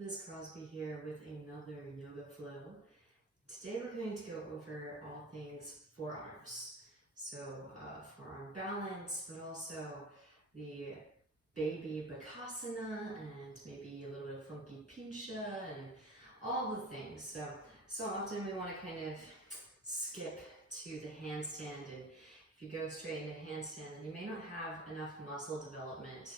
Liz Crosby here with another yoga flow. Today we're going to go over all things forearms. So forearm balance, but also the baby bakasana and maybe a little bit of funky pincha and all the things. So often we want to kind of skip to the handstand, and if you go straight into handstand, then you may not have enough muscle development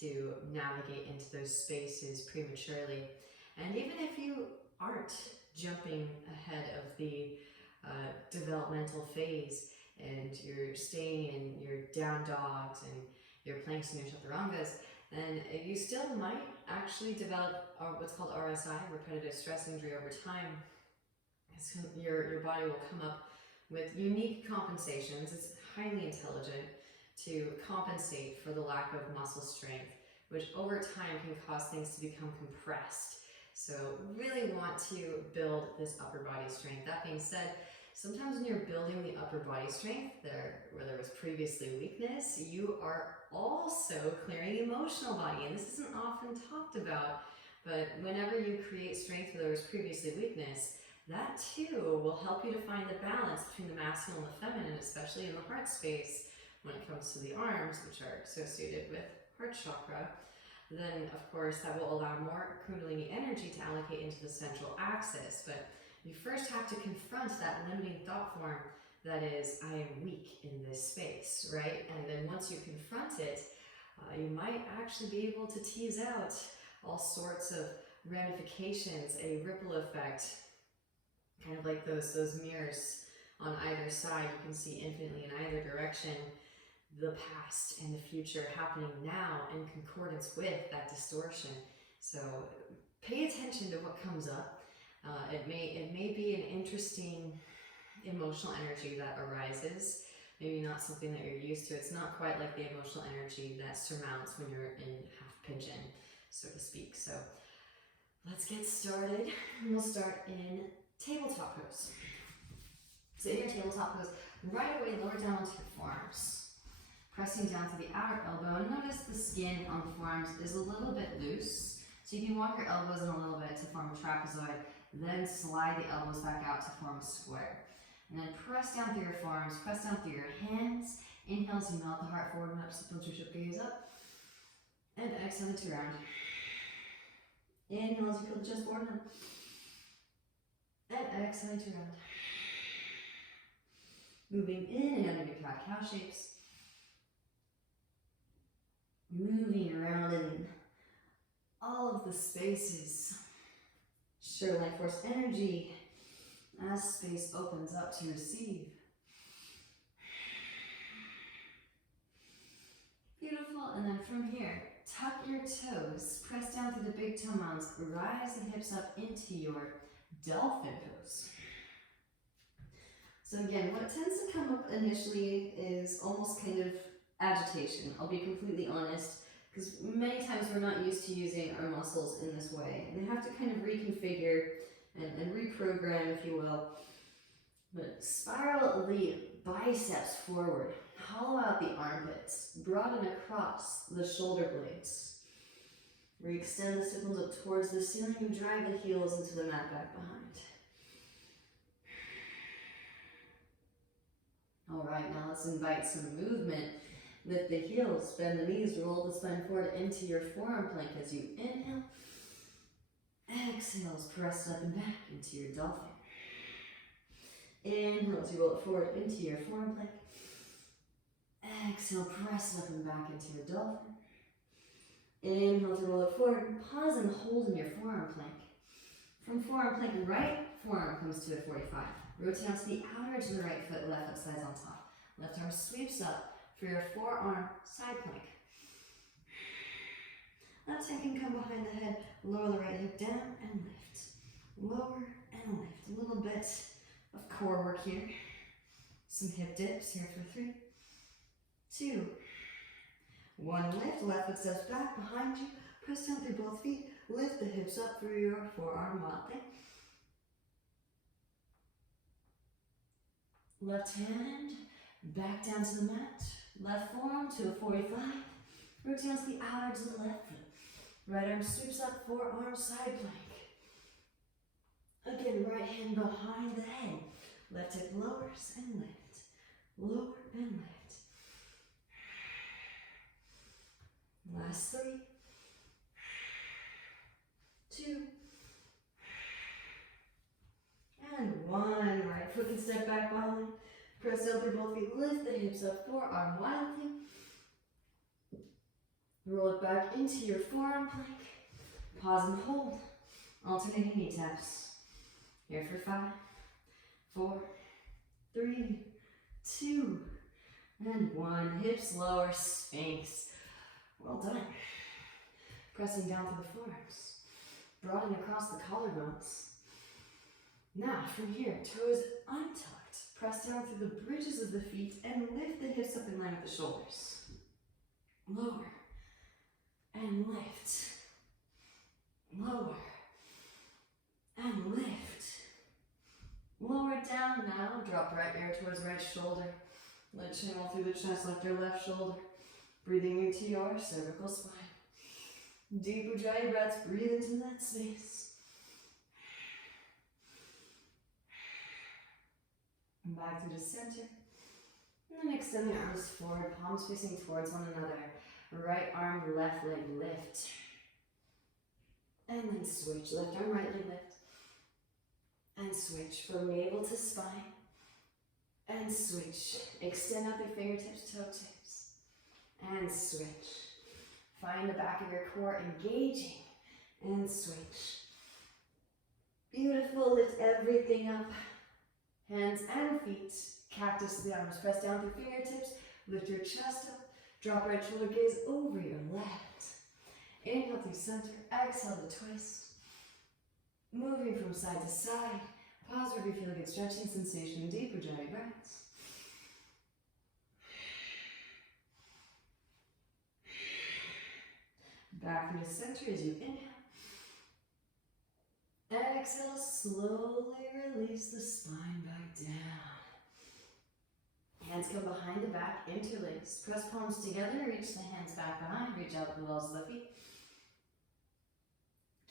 to navigate into those spaces prematurely. And even if you aren't jumping ahead of the developmental phase and you're staying in your down dogs and your planks and your chaturangas, then you still might actually develop what's called RSI, repetitive stress injury, over time. So your body will come up with unique compensations. It's highly intelligent to compensate for the lack of muscle strength, which over time can cause things to become compressed. So really want to build this upper body strength. That being said, sometimes when you're building the upper body strength where there was previously weakness, you are also clearing emotional body. And this isn't often talked about, but whenever you create strength where there was previously weakness, that too will help you to find the balance between the masculine and the feminine, especially in the heart space when it comes to the arms, which are associated with heart chakra. Then of course that will allow more kundalini energy to allocate into the central axis. But you first have to confront that limiting thought form that is, I am weak in this space, right? And then once you confront it, you might actually be able to tease out all sorts of ramifications, a ripple effect, kind of like those mirrors on either side. You can see infinitely in either direction the past and the future happening now in concordance with that distortion. So pay attention to what comes up. It may be an interesting emotional energy that arises, maybe not something that you're used to. It's not quite like the emotional energy that surmounts when you're in half pigeon, so to speak. So let's get started. We'll start in tabletop pose. So in your tabletop pose, right away lower down onto your forearms, pressing down to the outer elbow. And notice the skin on the forearms is a little bit loose, so you can walk your elbows in a little bit to form a trapezoid, then slide the elbows back out to form a square. And then press down through your forearms, press down through your hands. Inhale as you melt the heart forward and up, so tilt your gaze up. And exhale to round. Inhale as you pull the chest forward and up. And exhale to round. Moving in and out of your cat-cow shapes. Moving around in all of the spaces. Show life force energy as space opens up to receive. Beautiful. And then from here, tuck your toes, press down through the big toe mounds, rise the hips up into your Dolphin pose. So again, what tends to come up initially is almost kind of agitation. I'll be completely honest, because many times we're not used to using our muscles in this way. And they have to kind of reconfigure and reprogram, if you will. But spiral the biceps forward, hollow out the armpits, broaden across the shoulder blades. Re-extend the stipends up towards the ceiling and drive the heels into the mat back behind. All right, now let's invite some movement. Lift the heels, bend the knees, roll the spine forward into your forearm plank as you inhale. Exhale, press up and back into your Dolphin. Inhale as you roll it forward into your forearm plank. Exhale, press up and back into your Dolphin. Inhale to roll it forward, pause and hold in your forearm plank. From forearm plank, right forearm comes to a 45. Rotate onto the outer edge of the right foot, left foot slides on top. Left arm sweeps up for your forearm side plank. Left hand can come behind the head, lower the right hip down and lift. Lower and lift. A little bit of core work here. Some hip dips here for 3, 2, 1. Lift, left foot steps back behind you. Press down through both feet. Lift the hips up through your forearm wild thing. Left hand back down to the mat. Left forearm to a 45. Rotate onto the outer edge of the left foot. Right arm sweeps up, forearm side plank. Again, right hand behind the head. Left hip lowers and lift. Lower and lift. Last 3. 2. And 1. Right foot can step back behind. Press down through both feet. Lift the hips up, forearm wildly. Roll it back into your forearm plank. Pause and hold. Alternating knee taps. Here for 5, 4, 3, 2, and 1. Hips lower, Sphinx. Well done. Pressing down through the forearms. Broaden across the collarbones. Now, from here, toes untucked. Press down through the bridges of the feet and lift the hips up in line with the shoulders. Lower and lift. Lower and lift. Lower it down now. Drop right ear towards right shoulder. Let channel through the chest, lift your left shoulder. Breathing into your cervical spine. Deep Ujjayi breaths, breathe into that space. And back through the center. And then extend the arms forward, palms facing towards one another. Right arm, left leg lift. And then switch. Left arm, right leg lift. And switch from navel to spine. And switch. Extend out your fingertips, toe tips. And switch. Find the back of your core engaging. And switch. Beautiful. Lift everything up. Hands and feet. Cactus to the arms. Press down through fingertips. Lift your chest up. Drop right shoulder gaze over your left. Inhale through center. Exhale to twist. Moving from side to side. Pause wherever you feel a good stretching sensation. Deep Ujjayi breaths. Back through the center as you inhale. Exhale, slowly release the spine back down. Hands come behind the back, interlace. Press palms together, reach the hands back behind, reach out the balls of the feet.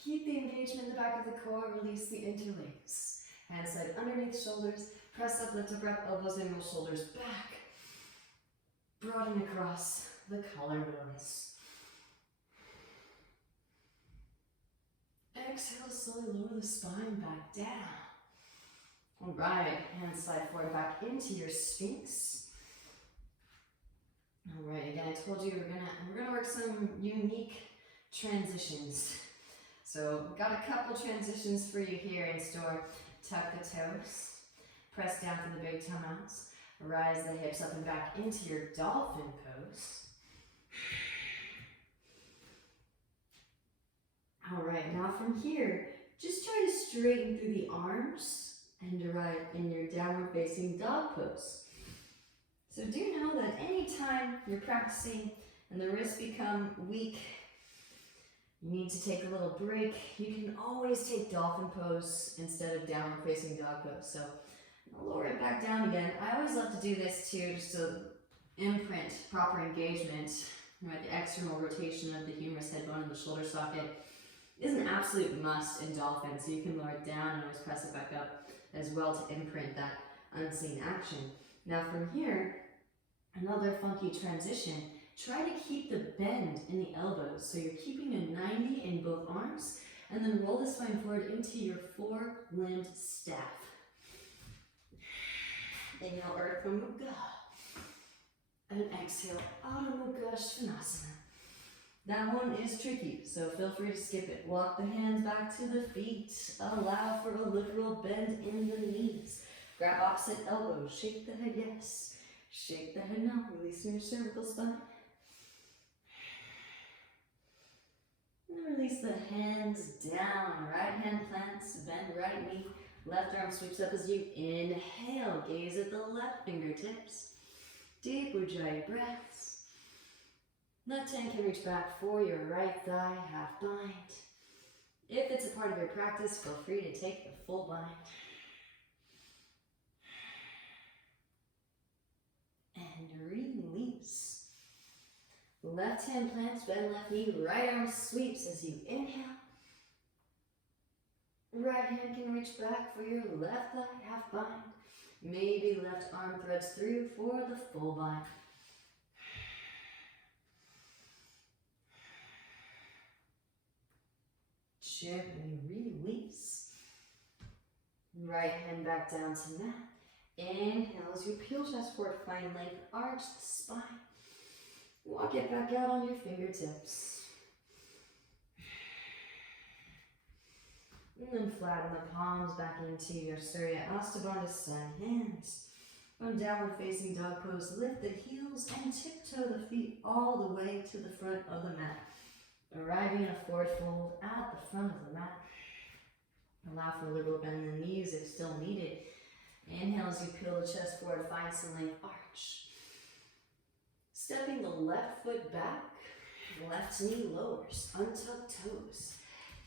Keep the engagement in the back of the core, release the interlace. Hands slide underneath shoulders, press up, lift up, wrap elbows in, roll shoulders back. Broaden across the collarbones. Exhale, slowly lower the spine back down. All right, hands slide forward back into your Sphinx. All right, again, I told you we're gonna work some unique transitions. So we've got a couple transitions for you here in store. Tuck the toes, press down to the big toe mounts, rise the hips up and back into your dolphin pose. All right, now from here, just try to straighten through the arms and arrive in your downward facing dog pose. So do know that anytime you're practicing and the wrists become weak, you need to take a little break. You can always take dolphin pose instead of downward facing dog pose. So I'll lower it back down again. I always love to do this too, just to imprint proper engagement. Right, the external rotation of the humerus, head bone, and the shoulder socket is an absolute must in dolphin. So you can lower it down and always press it back up as well to imprint that unseen action. Now from here, another funky transition. Try to keep the bend in the elbows. So you're keeping a 90 in both arms, and then roll the spine forward into your four-limbed staff. Inhale, Urdhva Mukha. And exhale, Adho Mukha Svanasana. That one is tricky, so feel free to skip it. Walk the hands back to the feet. Allow for a literal bend in the knees. Grab opposite elbows. Shake the head, yes. Shake the head no. Releasing your cervical spine. And release the hands down. Right hand plants, bend right knee. Left arm sweeps up as you inhale. Gaze at the left fingertips. Deep Ujjayi breaths. Left hand can reach back for your right thigh, half bind. If it's a part of your practice, feel free to take the full bind. And release. Left hand plants, bend left knee, right arm sweeps as you inhale. Right hand can reach back for your left thigh, half bind. Maybe left arm threads through for the full bind. Gently release. Right hand back down to mat. Inhale as you peel chest forward, find length, arch the spine. Walk it back out on your fingertips. And then flatten the palms back into your Surya Astabandha side hands. From downward facing dog pose, lift the heels and tiptoe the feet all the way to the front of the mat. Arriving in a forward fold at the front of the mat. Allow for a little bend in the knees if still needed. Inhale as you peel the chest forward, find some length, arch. Stepping the left foot back, left knee lowers, untuck toes.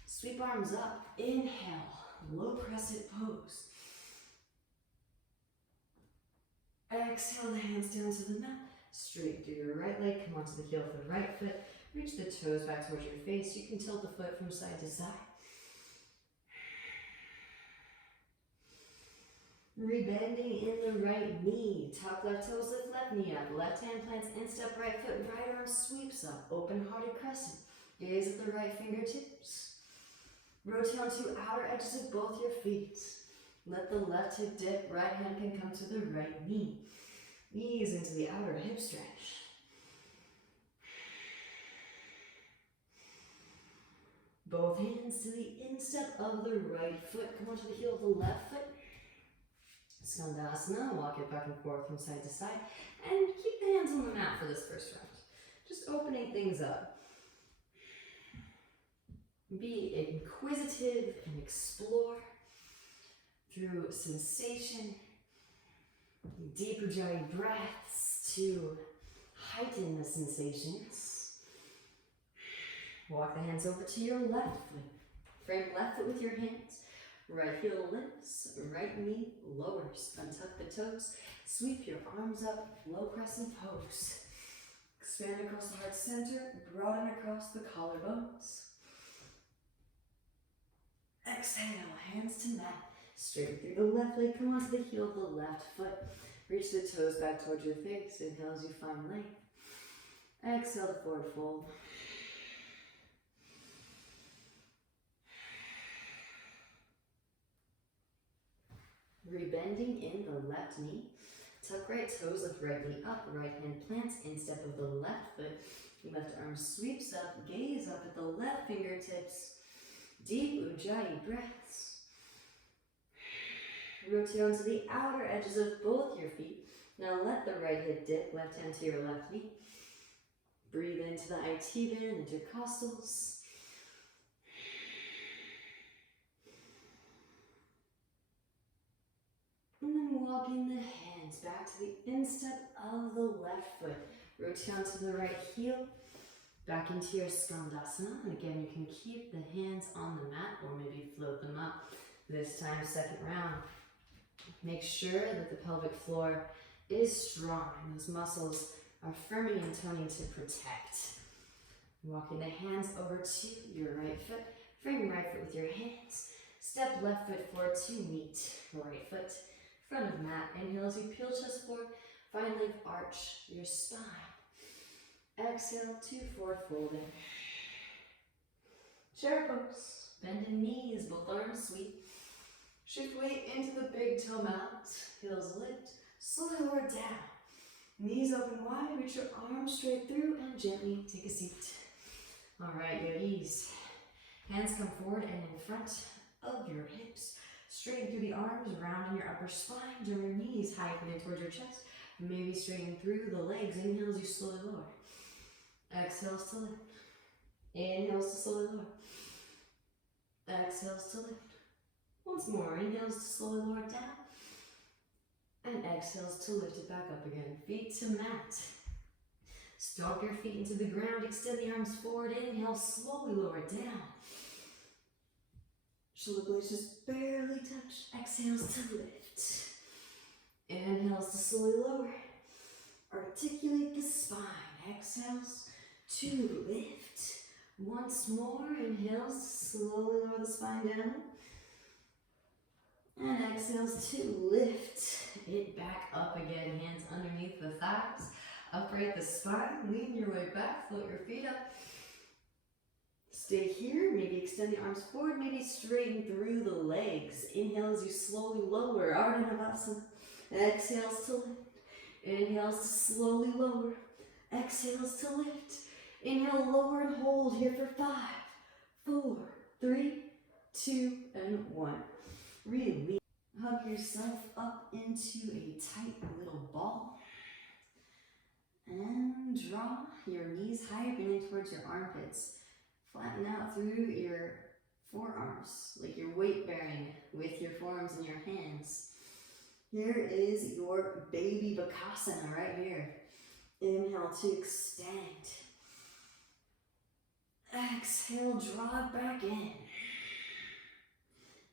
Sweep arms up, inhale, low crescent pose. Exhale the hands down to the mat, straight through your right leg, come onto the heel of the right foot, reach the toes back towards your face. You can tilt the foot from side to side. Rebending in the right knee, tuck left toes, lift left knee up, left hand plants, instep right foot, right arm sweeps up, open-hearted crescent, gaze at the right fingertips. Rotate onto outer edges of both your feet. Let the left hip dip, right hand can come to the right knee. Knees into the outer hip stretch. Both hands to the instep of the right foot, come onto the heel of the left foot. Skandasana, walk it back and forth from side to side, and keep the hands on the mat for this first round. Just opening things up. Be inquisitive and explore through sensation, deep Ujjayi breaths to heighten the sensations. Walk the hands over to your left foot. Frame left foot with your hands. Right heel lifts, right knee lowers. Untuck the toes. Sweep your arms up, low crescent pose. Expand across the heart center, broaden across the collarbones. Exhale, hands to mat. Straight through the left leg, come onto the heel of the left foot. Reach the toes back towards your face. Inhale as you find length. Exhale to forward fold. Rebending in the left knee. Tuck right toes, lift right knee up, right hand plants, instep of the left foot. Left arm sweeps up, gaze up at the left fingertips. Deep Ujjayi breaths. Rotate onto the outer edges of both your feet. Now let the right hip dip, left hand to your left knee. Breathe into the IT band, intercostals. And then walking the hands back to the instep of the left foot. Rotate onto the right heel, back into your Skandasana. And again, you can keep the hands on the mat or maybe float them up. This time, second round. Make sure that the pelvic floor is strong and those muscles are firming and toning to protect. Walking the hands over to your right foot. Frame your right foot with your hands. Step left foot forward to meet right foot. Front of mat. Inhale as you peel chest forward. Find length, arch your spine. Exhale to forward folding. Chair pose. Bend in knees, both arms sweep. Shift weight into the big toe mount. Heels lift. Slowly lower down. Knees open wide. Reach your arms straight through and gently take a seat. Alright, yogis. Hands come forward and in front of your hips. Straighten through the arms, rounding your upper spine. Draw your knees high up and in towards your chest. Maybe straighten through the legs. Inhale as you slowly lower. Exhales to lift. Inhales to slowly lower. Exhales to lift. Once more. Inhales to slowly lower down. And exhales to lift it back up again. Feet to mat. Stomp your feet into the ground. Extend the arms forward. Inhale, slowly lower down. Shoulder blades just barely touch. Exhales to lift. Inhales to slowly lower. Articulate the spine. Exhales to lift. Once more, inhales, slowly lower the spine down. And exhales to lift it back up again, hands underneath the thighs. Upright the spine, lean your way back, float your feet up. Stay here, maybe extend the arms forward, maybe straighten through the legs. Inhale as you slowly lower, Ardha Navasana. Exhales to lift. Inhales to slowly lower. Exhales to lift. Inhale, lower and hold here for 5, 4, 3, 2, and 1. Release. Hug yourself up into a tight little ball. And draw your knees higher, bending towards your armpits. Flatten out through your forearms, like you're weight bearing with your forearms and your hands. Here is your baby Bakasana right here. Inhale to extend. Exhale, draw it back in.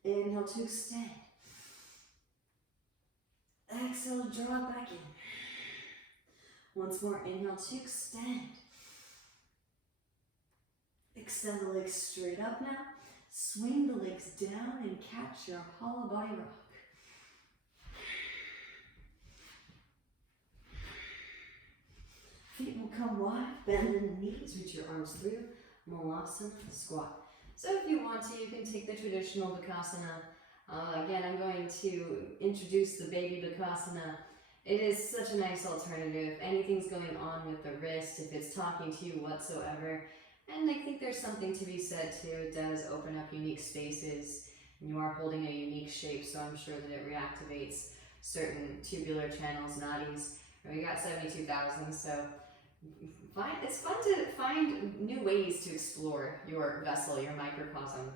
Inhale to extend. Exhale, draw it back in. Once more, inhale to extend. Extend the legs straight up now. Swing the legs down and catch your hollow body rock. Feet will come wide, bend in the knees, reach your arms through. Malasana, squat. So if you want to, you can take the traditional Bakasana. Again, I'm going to introduce the baby Bakasana. It is such a nice alternative. If anything's going on with the wrist, if it's talking to you whatsoever, and I think there's something to be said too. It does open up unique spaces. You are holding a unique shape, so I'm sure that it reactivates certain tubular channels, nadis. We got 72,000, so it's fun to find new ways to explore your vessel, your microcosm.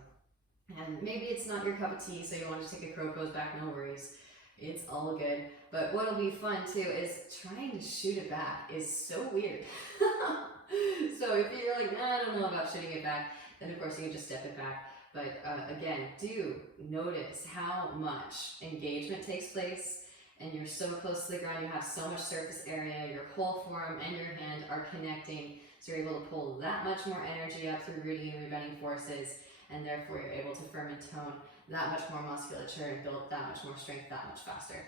And maybe it's not your cup of tea, so you want to take a crow pose back, no worries. It's all good. But what'll be fun too is trying to shoot it back is so weird. So if you're like, nah, I don't know about shooting it back, then of course you can just step it back. But again, do notice how much engagement takes place, and you're so close to the ground, you have so much surface area, your whole forearm and your hand are connecting, so you're able to pull that much more energy up through rooting and rebending forces, and therefore you're able to firm and tone that much more musculature and build that much more strength that much faster.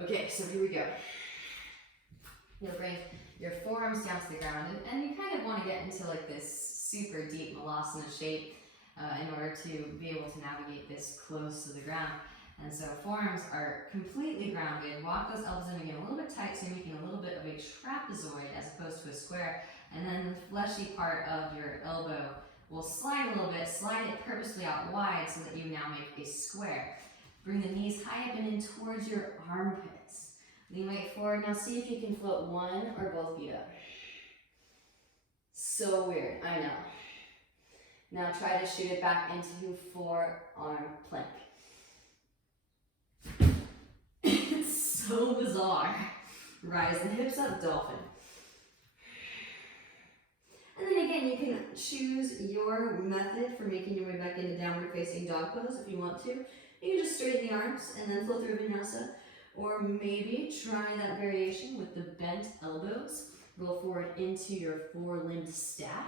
Okay, so here we go. You'll bring your forearms down to the ground, and you kind of want to get into like this super deep malasana shape in order to be able to navigate this close to the ground. And so forearms are completely grounded. Walk those elbows in again a little bit tight, so you're making a little bit of a trapezoid as opposed to a square. And then the fleshy part of your elbow will slide a little bit, slide it purposely out wide so that you now make a square. Bring the knees high up and in towards your armpits. Lean weight forward. Now see if you can float one or both feet up. So weird, I know. Now try to shoot it back into forearm plank. It's so bizarre. Rise the hips up, dolphin. And then again, you can choose your method for making your way back into downward facing dog pose if you want to. You can just straighten the arms and then flow through Vinyasa. Or maybe try that variation with the bent elbows. Roll forward into your four-limbed staff.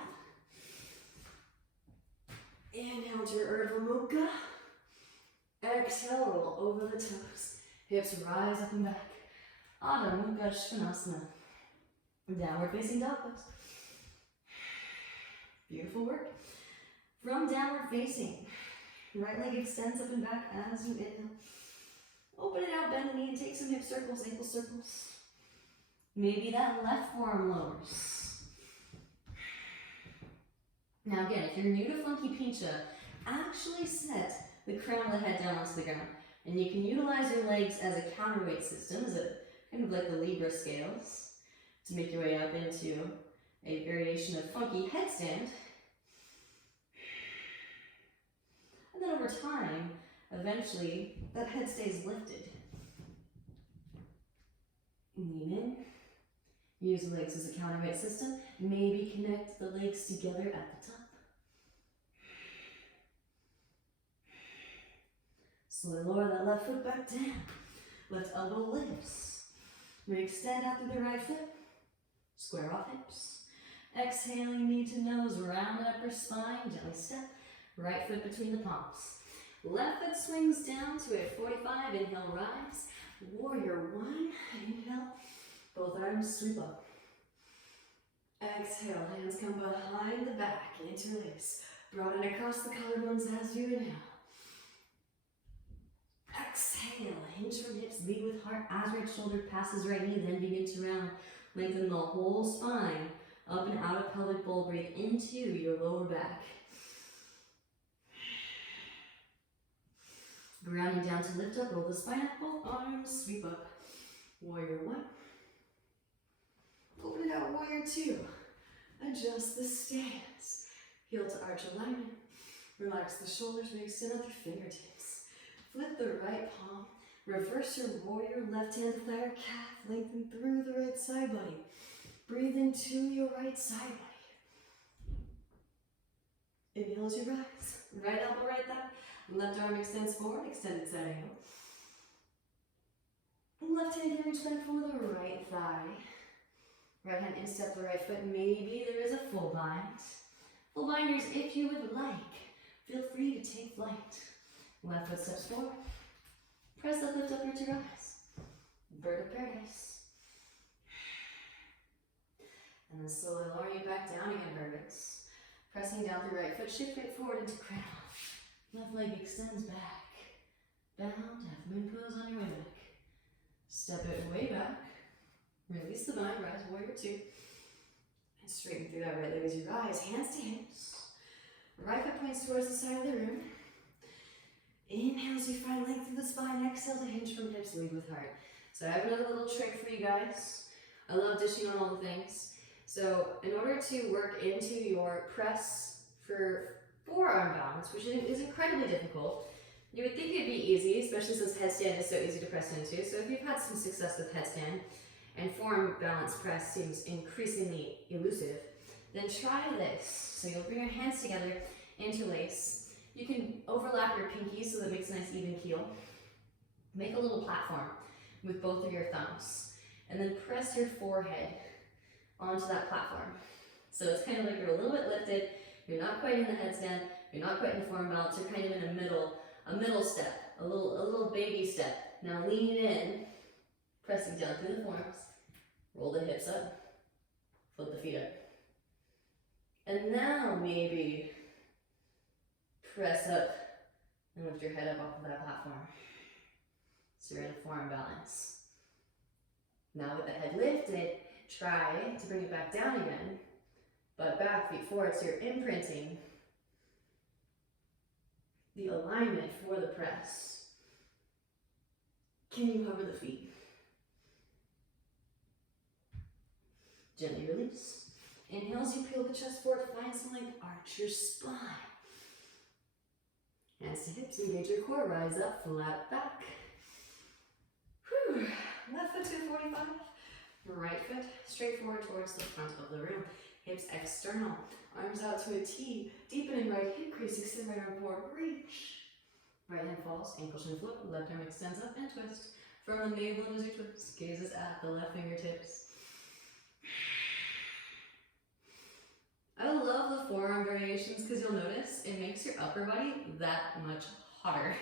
Inhale to your Urdhva Mukha. Exhale, roll over the toes. Hips rise up and back. Adho Mukha Svanasana. Downward facing dog pose. Beautiful work. From downward facing, right leg extends up and back as you inhale. Open it out, bend the knee, and take some hip circles, ankle circles. Maybe that left forearm lowers. Now again, if you're new to Funky Pincha, actually set the crown of the head down onto the ground. And you can utilize your legs as a counterweight system, as a kind of like the Libra scales, to make your way up into a variation of funky headstand. And then over time, eventually, that head stays lifted. Lean in. Use the legs as a counterweight system. Maybe connect the legs together at the top. Slowly lower that left foot back down. Left elbow lifts. Re-extend out through the right foot. Square off hips. Exhaling knee to nose, round and upper spine, gently step. Right foot between the palms. Left foot swings down to a 45, inhale, rise. Warrior one, inhale, both arms sweep up. Exhale, hands come behind the back, interlace. Broaden across the collarbones as you inhale. Exhale, hinge from hips, lead with heart as right shoulder passes right knee, then begin to round. Lengthen the whole spine, up and out of pelvic bowl, breathe into your lower back. Grounding down to lift up, roll the spine up, both arms, sweep up. Warrior one. Open it out, warrior two. Adjust the stance. Heel to arch alignment. Relax the shoulders, we extend out your fingertips. Flip the right palm. Reverse your warrior, left hand thigh or calf. Lengthen through the right side body. Breathe into your right side body. Inhale as you rise. Right elbow, right thigh. Left arm extends forward, extended side angle. Left hand can reach back for the right thigh. Right hand instep the right foot. Maybe there is a full bind. Full binders if you would like. Feel free to take flight. Left foot steps forward. Press up, lift up, reach your rise. Bird of paradise. And then slowly lower you back down again, birds. Pressing down the right foot, shift right forward into crown. Left leg extends back. Bound, half moon pose on your way back. Step it way back. Release the bind, rise, warrior two. And straighten through that right leg as you rise, hands to hips. Right foot points towards the side of the room. Inhale as you find length through the spine. Exhale to hinge from hips, lead with heart. So I have another little trick for you guys. I love dishing on all the things. So in order to work into your press for forearm balance, which is incredibly difficult, you would think it'd be easy, especially since headstand is so easy to press into. So if you've had some success with headstand and forearm balance press seems increasingly elusive, then try this. So you'll bring your hands together, interlace. You can overlap your pinkies so that it makes a nice even keel. Make a little platform with both of your thumbs, and then press your forehead onto that platform. So it's kind of like you're a little bit lifted, you're not quite in the headstand, you're not quite in the forearm balance, you're kind of in a middle step, a little baby step. Now lean in, pressing down through the forearms, roll the hips up, flip the feet up. And now maybe press up and lift your head up off of that platform. So you're in a forearm balance. Now with the head lifted, try to bring it back down again, but back, feet forward, so you're imprinting the alignment for the press. Can you hover the feet? Gently release. Inhale as you peel the chest forward, find some length, arch your spine. Hands to hips, engage your core, rise up, flat back. Whew. Left foot to 45. Right foot straight forward towards the front of the room. Hips external. Arms out to a T. Deepening right hip crease. Extend right arm forward. Reach. Right hand falls. Ankle shin flip. Left arm extends up and twist. From the navel as you twist. Gazes at the left fingertips. I love the forearm variations because you'll notice it makes your upper body that much hotter.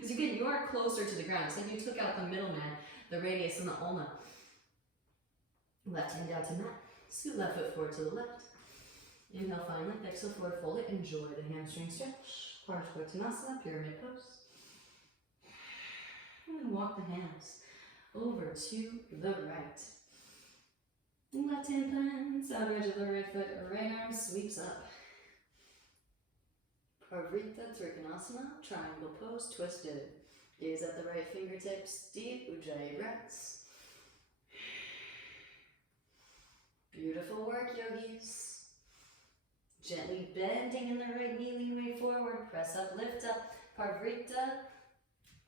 Because you are closer to the ground. It's like you took out the middleman, the radius and the ulna. Left hand down to mat. Scoot left foot forward to the left. Inhale, find length. Exhale, forward fold it. Enjoy the hamstring stretch. Parsvakonasana, pyramid pose. And then walk the hands over to the right. Left hand plants, outer edge of the right foot, right arm sweeps up. Parvrita Trikonasana, triangle pose, twisted. Gaze at the right fingertips, deep Ujjayi breaths. Beautiful work, yogis. Gently bending in the right knee, lean way forward, press up, lift up. Parvrita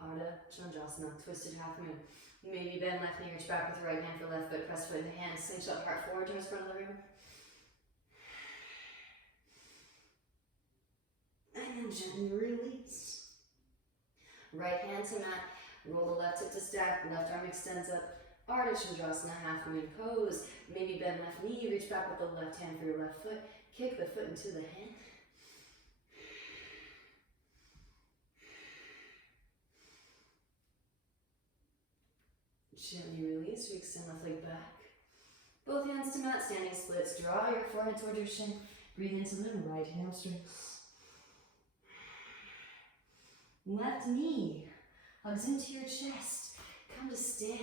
Ardha Chandrasana, twisted half moon. Maybe bend left knee, reach back with the right hand for left foot, press foot in the hand, slingshot heart forward towards front of the room. And then gently release. Right hand to mat, roll the left hip to stack, left arm extends up, Ardha Chandrasana, half moon pose. Maybe bend left knee, reach back with the left hand for your left foot. Kick the foot into the hand. Gently release, we extend left leg back. Both hands to mat, standing splits. Draw your forehead towards your shin. Breathe into the right hamstrings. Left knee hugs into your chest. Come to stand.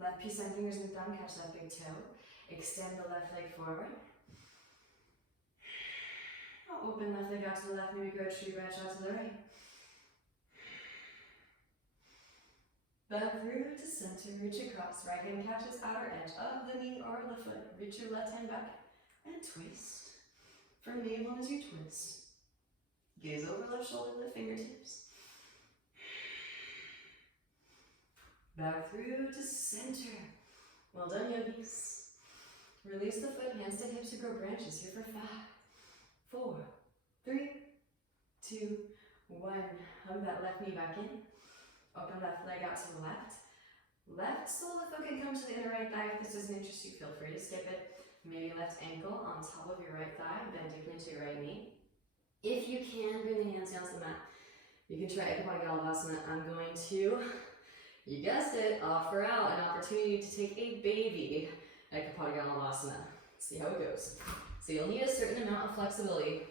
Left peace sign, fingers and thumb, catch that big toe. Extend the left leg forward. Open left leg out to the left, maybe go tree branch out to the right. Back through to center, reach across. Right hand catches outer edge of the knee or the foot. Reach your left hand back and twist. From navel as you twist. Gaze over left shoulder, lift fingertips. Back through to center. Well done, yogis. Release the foot, hands to hips to grow branches. Here for 5, 4, 3, 2, 1. Hug that left knee back in. Open left leg out to the left. Left sole of the foot can come to the inner right thigh. If this doesn't interest you, feel free to skip it. Maybe left ankle on top of your right thigh. Bend deeply into your right knee. If you can, bring the hands down to the mat. You can try Ekapadagalavasana. I'm going to, you guessed it, offer out an opportunity to take a baby Ekapadagalavasana. See how it goes. So you'll need a certain amount of flexibility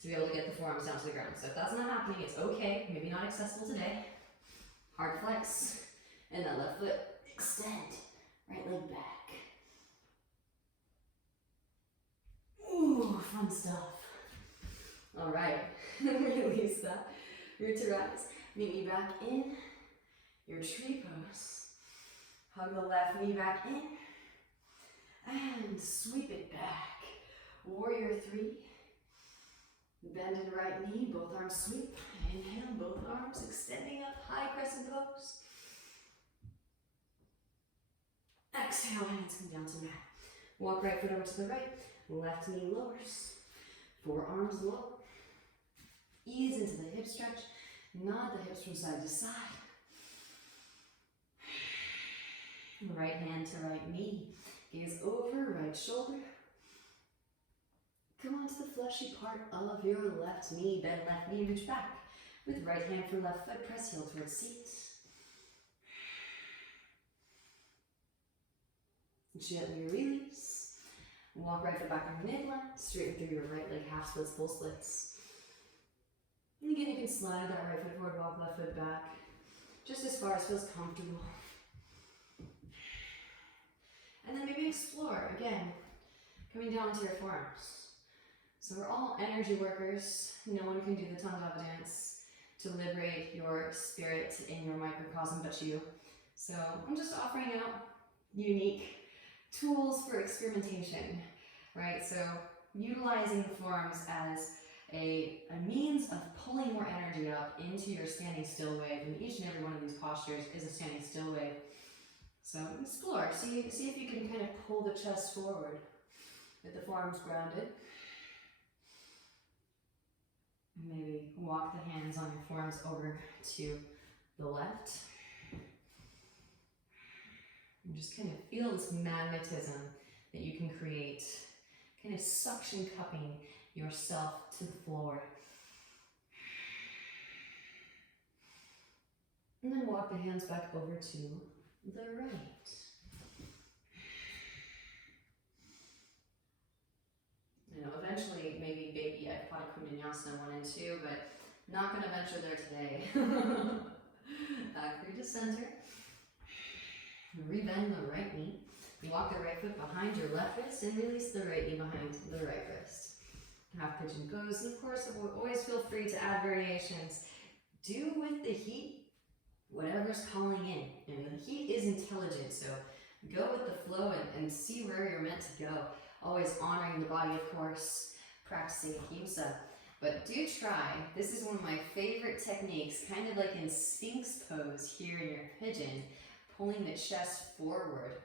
to be able to get the forearms down to the ground. So if that's not happening, it's okay. Maybe not accessible today. Hard flex, and that left foot extend, right leg back. Ooh, fun stuff. All right, release that. Root to rise, meet me back in your tree pose. Hug the left knee back in, and sweep it back. Warrior 3. Bend in right knee, both arms sweep. Inhale, both arms extending up, high crescent pose. Exhale, hands come down to mat. Walk right foot over to the right, left knee lowers. Forearms low. Ease into the hip stretch. Nod the hips from side to side. Right hand to right knee. Gaze over right shoulder. Come onto the fleshy part of your left knee. Bend left knee, reach back. With right hand for left foot, press heel towards seat. Gently release. Walk right foot back in midline. Straighten through your right leg, half splits, full splits. And again, you can slide that right foot forward, walk left foot back. Just as far as feels comfortable. And then maybe explore, again, coming down to your forearms. So we're all energy workers. No one can do the Tangava dance to liberate your spirit in your microcosm but you. So I'm just offering out unique tools for experimentation, right? So utilizing the forearms as a means of pulling more energy up into your standing still wave. And each and every one of these postures is a standing still wave. So explore, see if you can kind of pull the chest forward with the forearms grounded. Maybe walk the hands on your forearms over to the left. And just kind of feel this magnetism that you can create, kind of suction cupping yourself to the floor. And then walk the hands back over to the right. You know, eventually maybe baby Vinyasa 1 and 2, but not going to venture there today. Back through to center. Rebend the right knee. You walk the right foot behind your left wrist and release the right knee behind the right wrist. Half pigeon pose. And of course, always feel free to add variations. Do with the heat whatever's calling in. And the heat is intelligent, so go with the flow and see where you're meant to go. Always honoring the body, of course, practicing ahimsa. But do try, this is one of my favorite techniques, kind of like in Sphinx pose here in your pigeon, pulling the chest forward.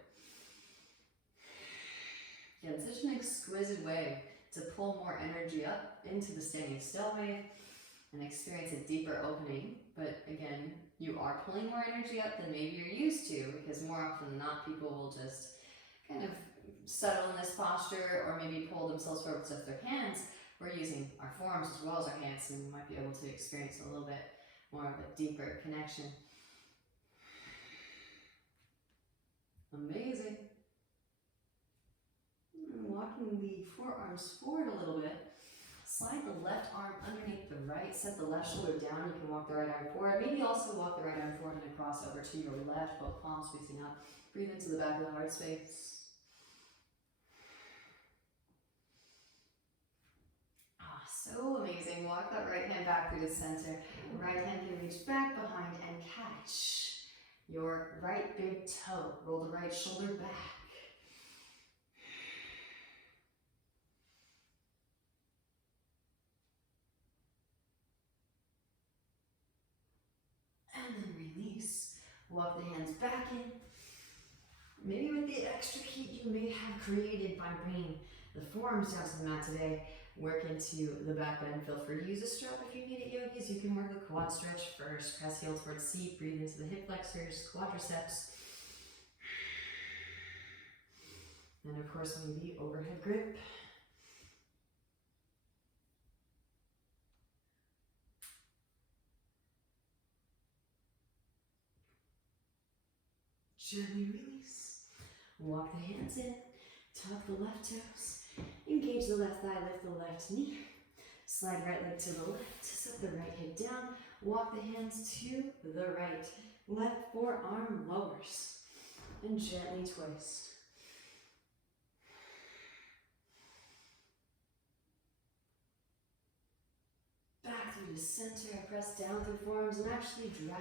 Again, such an exquisite way to pull more energy up into the standing still wave. and experience a deeper opening. But again, you are pulling more energy up than maybe you're used to, because more often than not, people will just kind of settle in this posture or maybe pull themselves forward with their hands. We're using our forearms as well as our hands, and we might be able to experience a little bit more of a deeper connection. Amazing. Walking the forearms forward a little bit. Slide the left arm underneath the right, set the left shoulder down. You can walk the right arm forward. Maybe also walk the right arm forward and cross over to your left, both palms facing up. Breathe into the back of the heart space. So amazing. Walk that right hand back through the center. Right hand can reach back behind and catch your right big toe. Roll the right shoulder back. And then release. Walk the hands back in. Maybe with the extra heat you may have created by bringing the forearms down to the mat today, work into the back bend. Feel free to use a strap if you need it, yogis. You can work the quad stretch first. Press heel towards seat. Breathe into the hip flexors, quadriceps. And of course, maybe overhead grip. Gently release. Walk the hands in. Tuck the left toes. Engage the left thigh, lift the left knee. Slide right leg to the left. Set the right hip down. Walk the hands to the right. Left forearm lowers. And gently twist. Back through the center. Press down through forearms and actually drag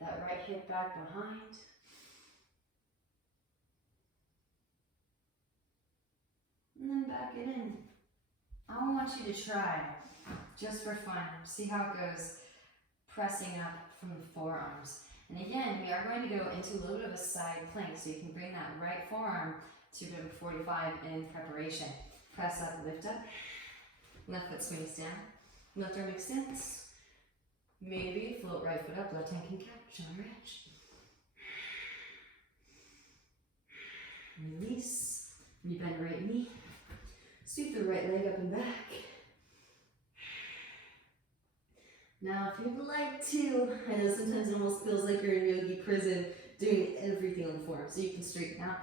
that right hip back behind. And then back it in. I want you to try, just for fun, see how it goes, pressing up from the forearms. And again, we are going to go into a little bit of a side plank, so you can bring that right forearm to a bit of a 45 in preparation. Press up, lift up, left foot swings down, left arm extends. Maybe float right foot up, left hand can catch on your edge. Release, rebend right knee. Sweep the right leg up and back. Now, if you'd like to, I know sometimes it almost feels like you're in yogi prison doing everything on the forearm. So you can straighten out,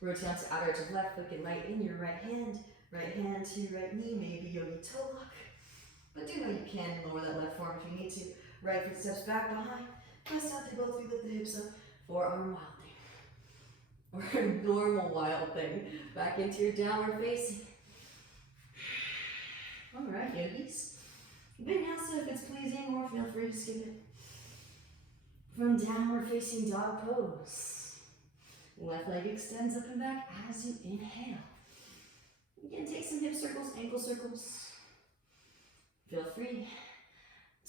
rotate out to outer edge of left foot, get light in your right hand to your right knee, maybe yogi toe lock. But do what you can, lower that left forearm if you need to. Right foot steps back behind, press down through both feet, lift the hips up, forearm wild thing. Or a normal wild thing. Back into your downward facing. Alright, yogis. Vinyasa if it's pleasing, or feel free to skip it. From downward facing dog pose. Left leg extends up and back as you inhale. Again, take some hip circles, ankle circles. Feel free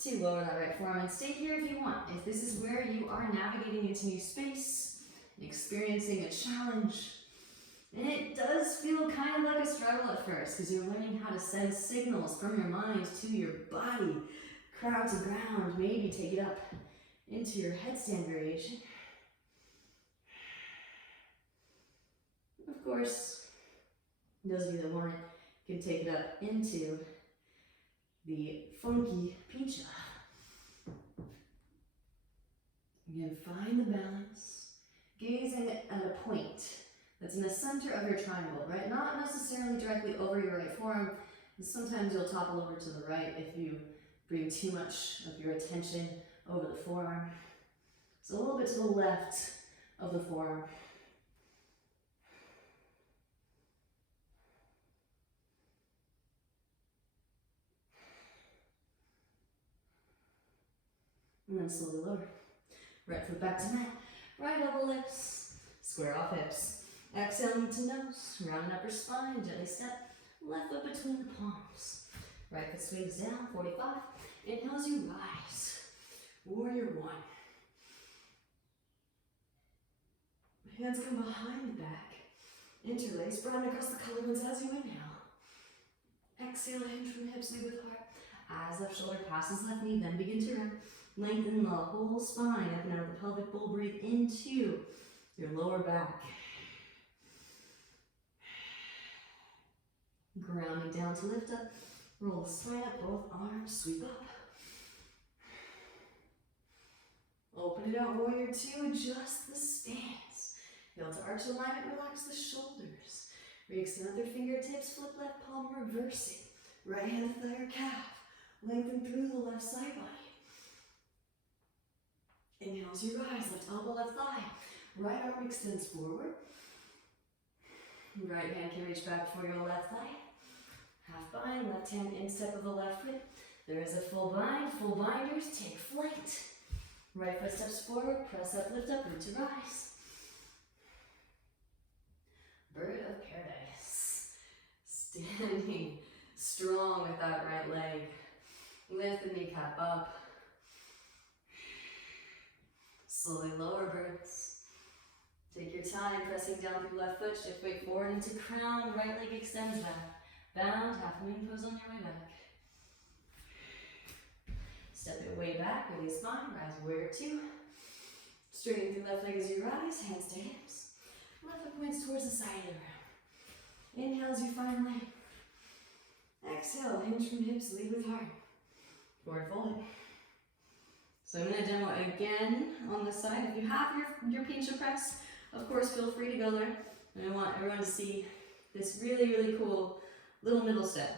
to lower that right forearm and stay here if you want. If this is where you are navigating into new space, experiencing a challenge, and it does feel kind of like a struggle at first because you're learning how to send signals from your mind to your body. Crowd to ground, maybe take it up into your headstand variation. Of course, those of you that want it can take it up into the funky Pigeon. Again, find the balance, gazing at a point that's in the center of your triangle, right? Not necessarily directly over your right forearm. Sometimes you'll topple over to the right if you bring too much of your attention over the forearm. So a little bit to the left of the forearm. And then slowly lower. Right foot back to mat. Right elbow lifts. Square off hips. Exhale into nose. Round upper spine. Gently step. Left foot between the palms. Right foot swings down. 45. Inhale as you rise. Warrior one. Hands come behind the back. Interlace. Broaden across the collarbones as you inhale. Exhale, hinge from the hips, lead with heart. As left shoulder passes left knee, then begin to round. Lengthen the whole spine up and out of the pelvic bowl. Breathe into your lower back. Grounding down to lift up. Roll the spine up, both arms sweep up. Open it out, warrior two, adjust the stance. Heel to arch alignment, relax the shoulders. Re-extend their fingertips, flip left palm, reversing. Right hand to thigh or calf. Lengthen through the left side body. Inhale as you rise, left elbow, left thigh. Right arm extends forward. Right hand can reach back for your left thigh. Half bind, left hand instep of the left foot. There is a full bind, full binders, take flight. Right foot steps forward, press up, lift up, root to rise. Bird of paradise. Standing strong with that right leg. Lift the kneecap up. Slowly lower birds. Take your time, pressing down through left foot, shift weight forward into crown, right leg extends back. Bound, half moon pose on your way back. Step it way back, release spine, rise warrior two. Straighten through left leg as you rise, hands to hips. Left foot points towards the side of the room. Inhale as you find length. Exhale, hinge from hips, lead with heart. Forward fold. So I'm going to demo again on this side. If you have your pincha press, of course, feel free to go there. And I want everyone to see this really, really cool little middle step.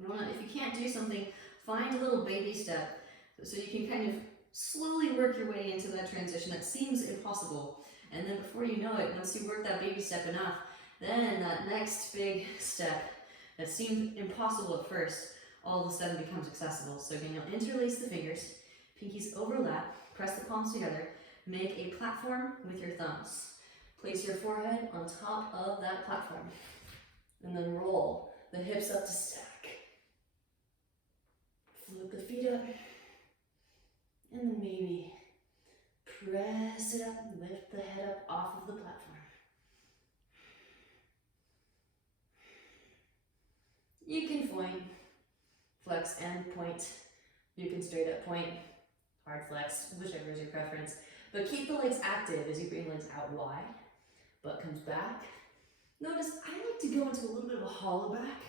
If you can't do something, find a little baby step so you can kind of slowly work your way into that transition that seems impossible. And then before you know it, once you work that baby step enough, then that next big step that seemed impossible at first, all of a sudden becomes accessible. So again, you'll interlace the fingers, pinkies overlap, press the palms together, make a platform with your thumbs. Place your forehead on top of that platform, and then roll the hips up to stack. Flip the feet up, and then maybe press it up, lift the head up off of the platform. You can point, flex and point. You can straight up point, hard flex, whichever is your preference. But keep the legs active as you bring legs out wide. Butt comes back. Notice I like to go into a little bit of a hollow back